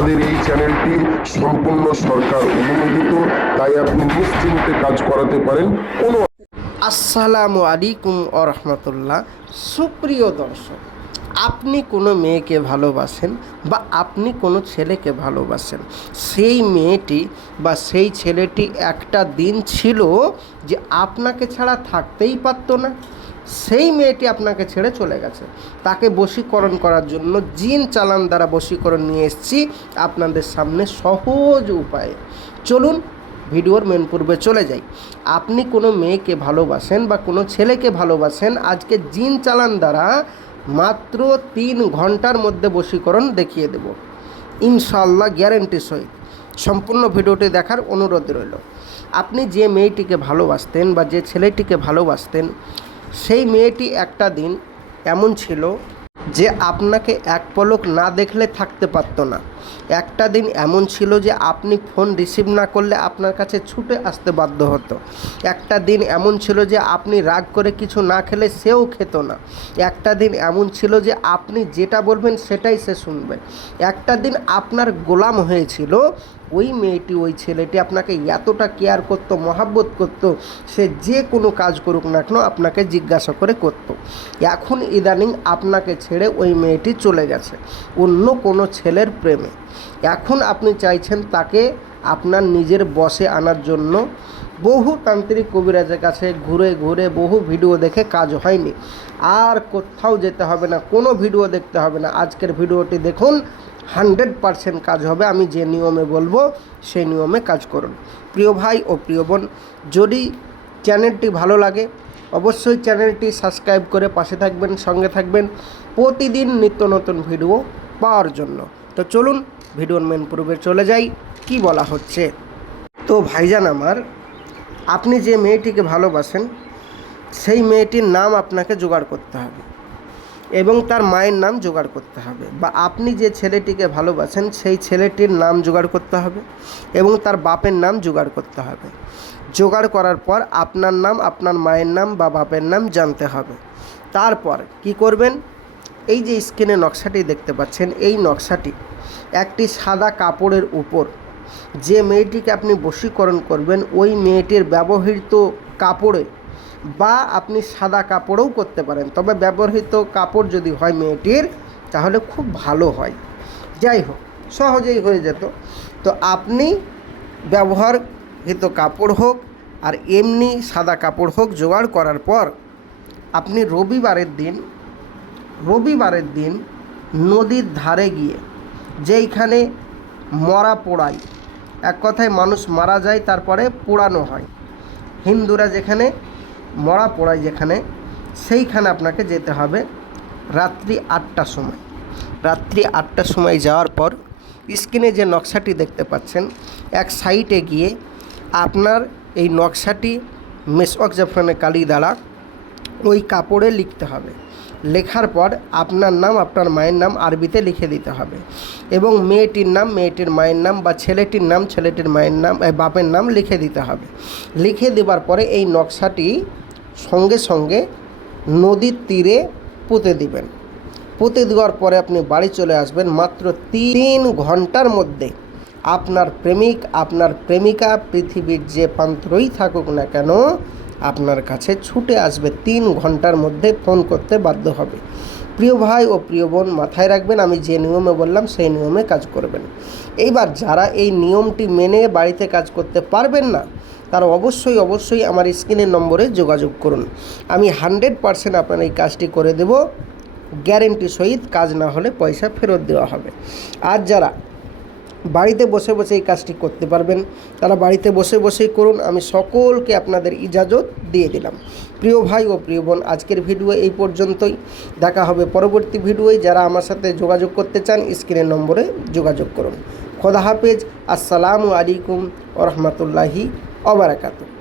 আমাদের এই চ্যানেলটি সম্পূর্ণ সরকার অনুমোদিত, তাই আপনি নিশ্চিন্তে কাজ করাতে পারেন। আসসালামু আলাইকুম ওয়া রাহমাতুল্লাহ। সুপ্রিয় দর্শক, আপনি কোনো মেয়েকে ভালোবাসেন বা আপনি কোনো ছেলেকে ভালোবাসেন, সেই মেয়েটি বা সেই ছেলেটি একটা দিন ছিল যে আপনাকে ছাড়া থাকতেই পারতো না। সেই মেয়েটি আপনাকে ছেড়ে চলে গেছে। তাকে বশীকরণ করার জন্য জিন চালান দ্বারা বশীকরণ নিয়ে এসেছি আপনাদের সামনে সহজ উপায়ে। চলুন ভিডিওর মেন পূর্বে চলে যাই। আপনি কোনো মেয়েকে ভালোবাসেন বা কোনো ছেলেকে ভালোবাসেন, আজকে জিন চালান দ্বারা মাত্র 3 ঘন্টার মধ্যে বশীকরণ দেখিয়ে দেব ইনশাআল্লাহ, গ্যারেন্টি সহিত। সম্পূর্ণ ভিডিওটি দেখার অনুরোধ রইল। আপনি যে মেয়েটিকে ভালোবাসতেন বা যে ছেলেটিকে ভালোবাসতেন, সেই মেয়েটি একটা দিন এমন ছিল যে আপনাকে এক পলক না দেখলে থাকতে পারতো না। একটা দিন এমন ছিল যে আপনি ফোন রিসিভ না করলে আপনার কাছে ছুটে আসতে বাধ্য হতো। একটা দিন এমন ছিল যে আপনি রাগ করে কিছু না খেলে সেও খেত না। একটা দিন এমন ছিল যে আপনি যেটা বলবেন সেটাই সে শুনবে। একটা দিন আপনার গোলাম হয়েছিল ওই মেয়েটি, ওই ছেলেটি আপনাকে এতটা কেয়ার করতো, মহাব্বত করতো, সে যে কোনো কাজ করুক না কেন আপনাকে জিজ্ঞাসা করে করতো। এখন ইদানিং আপনাকে ছেড়ে ওই মেয়েটি চলে গেছে অন্য কোনো ছেলের প্রেমে। এখন আপনি চাইছেন তাকে আপনার নিজের বশে আনার জন্য। বহু তান্ত্রিক কবিরাজের কাছে ঘুরে ঘুরে বহু ভিডিও দেখে কাজ হয়নি। আর কোথাও যেতে হবে না, কোনো ভিডিও দেখতে হবে না। আজকের ভিডিওটি দেখুন, 100% কাজ হবে। আমি যে নিয়মে বলবো সেই নিয়মে কাজ করুন। প্রিয় ভাই ও প্রিয় বোন, যদি চ্যানেলটি ভালো লাগে অবশ্যই চ্যানেলটি সাবস্ক্রাইব করে পাশে থাকবেন, সঙ্গে থাকবেন প্রতিদিন নিত্য নতুন ভিডিও পাওয়ার জন্য। তো চলুন ভিডিওর মেন পূর্বে চলে যাই, কি বলা হচ্ছে। তো ভাইজান আমার, আপনি যে মেয়েটিকে ভালোবাসেন সেই মেয়েটির নাম আপনাকে জোগাড় করতে হবে এবং তার মায়ের নাম জোগাড় করতে হবে। বা আপনি যে ছেলেটিকে ভালোবাসেন সেই ছেলেটির নাম জোগাড় করতে হবে এবং তার বাপের নাম জোগাড় করতে হবে। জোগাড় করার পর আপনার নাম, আপনার মায়ের নাম বা বাপের নাম জানতে হবে। তারপর কি করবেন, এই যে স্ক্রিনে নকশাটি দেখতে পাচ্ছেন, এই নকশাটি একটি সাদা কাপড়ের উপর যে মেয়েটিকে আপনি বশীকরণ করবেন ওই মেয়েটির ব্যবহৃত কাপড়ে, বা আপনি সাদা কাপড়েও করতে পারেন, তবে ব্যবহৃত কাপড় যদি হয় মেয়েটির তাহলে খুব ভালো হয়। যাই হোক, সহজেই হয়ে যেত। তো আপনি ব্যবহৃত কাপড় হোক আর এমনি সাদা কাপড় হোক, জোগাড় করার পর আপনি রবিবারের দিন নদীর ধারে গিয়ে, যেইখানে মরা পোড়ায়, এক কথায় মানুষ মারা যায় তারপরে পোড়ানো হয়, হিন্দুরা যেখানে মরা পোড়ায় যেখানে, সেইখানে আপনাকে যেতে হবে রাত্রি 8টার সময়। রাত্রি 8টার সময় যাওয়ার পর স্ক্রিনে যে নকশাটি দেখতে পাচ্ছেন, এক সাইডে গিয়ে আপনার এই নকশাটি মেসওয়াক জাফরানের কালি দ্বারা ওই কাপড়ে লিখতে হবে। লেখার পর আপনার নাম, আপনার মায়ের নাম আরবিতে লিখে দিতে হবে এবং মেয়েটির নাম, মেয়েটির মায়ের নাম, বা ছেলেটির নাম, ছেলেটির মায়ের নাম, বাপের নাম লিখে দিতে হবে। লিখে দেবার পরে এই নকশাটি সঙ্গে সঙ্গে নদীর তীরে পুঁতে দিবেন। পুঁতে দেওয়ার পরে আপনি বাড়ি চলে আসবেন। মাত্র 3 ঘন্টার মধ্যে আপনার প্রেমিক, আপনার প্রেমিকা পৃথিবীর যে প্রান্তরেই থাকুক না কেন আপনার কাছে ছুটে আসবে। 3 ঘন্টার মধ্যে ফোন করতে বাধ্য হবে। প্রিয় ভাই ও প্রিয় বোন, মাথায় রাখবেন, আমি যে নিয়মে বললাম সেই নিয়মে কাজ করবেন। এইবার যারা এই নিয়মটি মেনে বাড়িতে কাজ করতে পারবেন না তারা অবশ্যই আমার স্ক্রিনের নম্বরে যোগাযোগ করুন। আমি 100% আপনার এই কাজটি করে দেব, গ্যারেন্টি সহিত। কাজ না হলে পয়সা ফেরত দেওয়া হবে। আর যারা বাড়িতে বসে বসে এই কাজটি করতে পারবেন তারা বাড়িতে বসে বসেই করুন। আমি সকলকে আপনাদের ইজাজত দিয়ে দিলাম। প্রিয় ভাই ও প্রিয় বোন, আজকের ভিডিও এই পর্যন্তই। দেখা হবে পরবর্তী ভিডিওয়। যারা আমার সাথে যোগাযোগ করতে চান স্ক্রিনের নম্বরে যোগাযোগ করুন। খোদা হাফেজ। আসসালামু আলাইকুম ওয়া রাহমাতুল্লাহি ওয়া বারাকাতুহু।